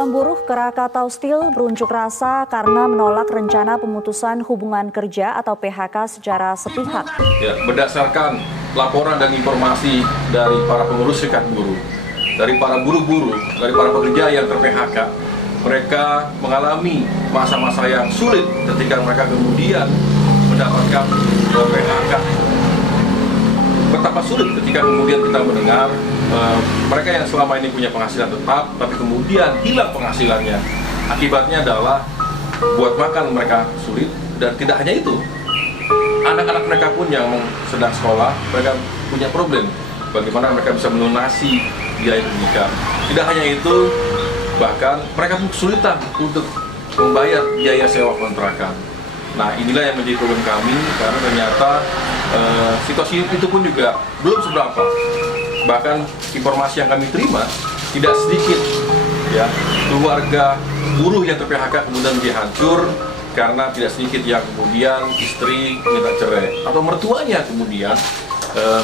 Ribuan buruh Krakatau Steel berunjuk rasa karena menolak rencana pemutusan hubungan kerja atau PHK secara sepihak. Ya, berdasarkan laporan dan informasi dari para pengurus serikat buruh, dari para buruh-buruh, dari para pekerja yang ter-PHK, mereka mengalami masa-masa yang sulit ketika mereka kemudian mendapatkan PHK. Betapa sulit ketika kemudian kita mendengar mereka yang selama ini punya penghasilan tetap, tapi kemudian hilang penghasilannya. Akibatnya adalah buat makan mereka sulit, dan tidak hanya itu, anak-anak mereka pun yang sedang sekolah, mereka punya problem bagaimana mereka bisa melunasi biaya pendidikan. Tidak hanya itu, bahkan mereka pun kesulitan untuk membayar biaya sewa kontrakan. Nah, inilah yang menjadi problem kami, karena ternyata situasi itu pun juga belum seberapa. Bahkan informasi yang kami terima, tidak sedikit ya keluarga buruh yang ter-PHK kemudian menjadi hancur karena tidak sedikit yang kemudian istri minta cerai atau mertuanya kemudian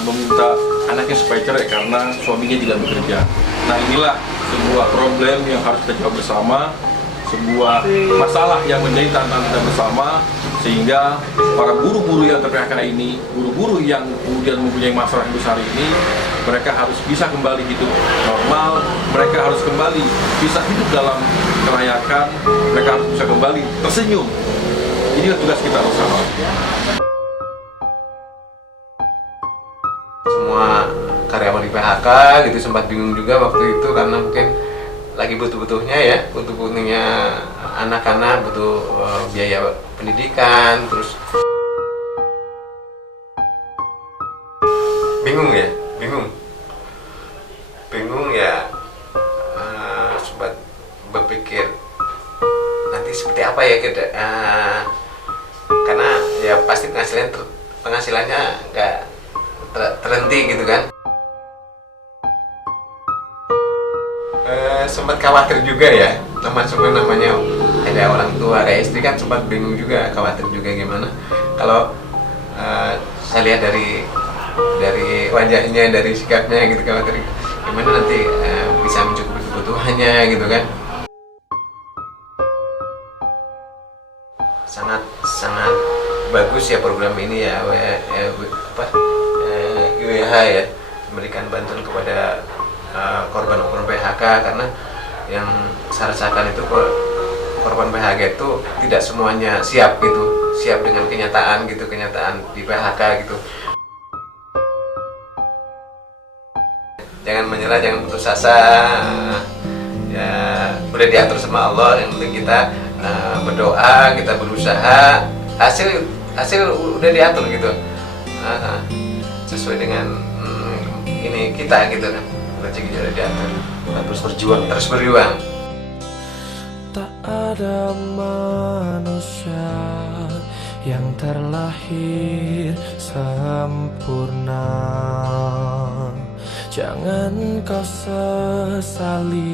meminta anaknya supaya cerai karena suaminya tidak bekerja. Nah, inilah sebuah problem yang harus kita jawab bersama, sebuah masalah yang menjadi tantangan kita bersama, sehingga para buruh-buruh yang ter-PHK ini, buruh-buruh yang kemudian mempunyai masalah yang besar ini, mereka harus bisa kembali hidup normal, mereka harus kembali bisa hidup dalam kelayakan, mereka harus bisa kembali tersenyum. Inilah tugas kita bersama. Semua karyawan di PHK gitu sempat bingung juga waktu itu, karena mungkin lagi butuh-butuhnya ya, butuh-butuhnya anak-anak, butuh biaya pendidikan, terus bingung ya, sempat berpikir nanti seperti apa ya kita, karena ya pasti penghasilannya nggak terhenti gitu kan. Sempat khawatir juga ya, namanya ada orang tua, ada istri kan, sempat bingung juga, khawatir juga gimana kalau saya lihat dari wajahnya, dari sikapnya gitu, khawatir gimana nanti bisa mencukupi kebutuhannya gitu kan. Sangat bagus ya program ini ya, IWH ya, memberikan bantuan kepada korban PHK, karena yang saya rasakan itu korban PHK itu tidak semuanya siap dengan kenyataan di PHK gitu. Jangan menyerah, jangan putus asa, ya udah diatur sama Allah, yang penting kita berdoa, kita berusaha, hasil udah diatur gitu, sesuai dengan ini kita gitu kan. Rezeki sudah diatur, terus berjuang. Tak ada manusia yang terlahir sempurna. Jangan kau sesali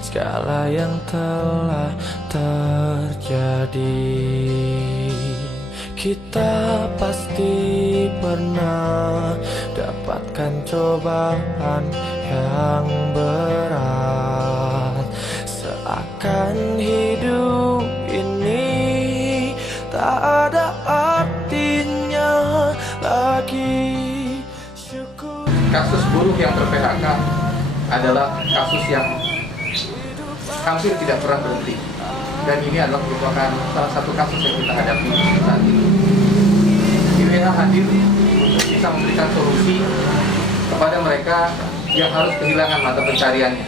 segala yang telah terjadi. Kita pasti pernah dapatkan cobaan yang berat. Seakan hidup ini tak ada artinya lagi. Syukur. Kasus buruh yang ter-PHK adalah kasus yang hampir tidak pernah berhenti. Dan ini adalah merupakan salah satu kasus yang kita hadapi saat ini. IWH hadir untuk bisa memberikan solusi kepada mereka yang harus kehilangan mata pencariannya.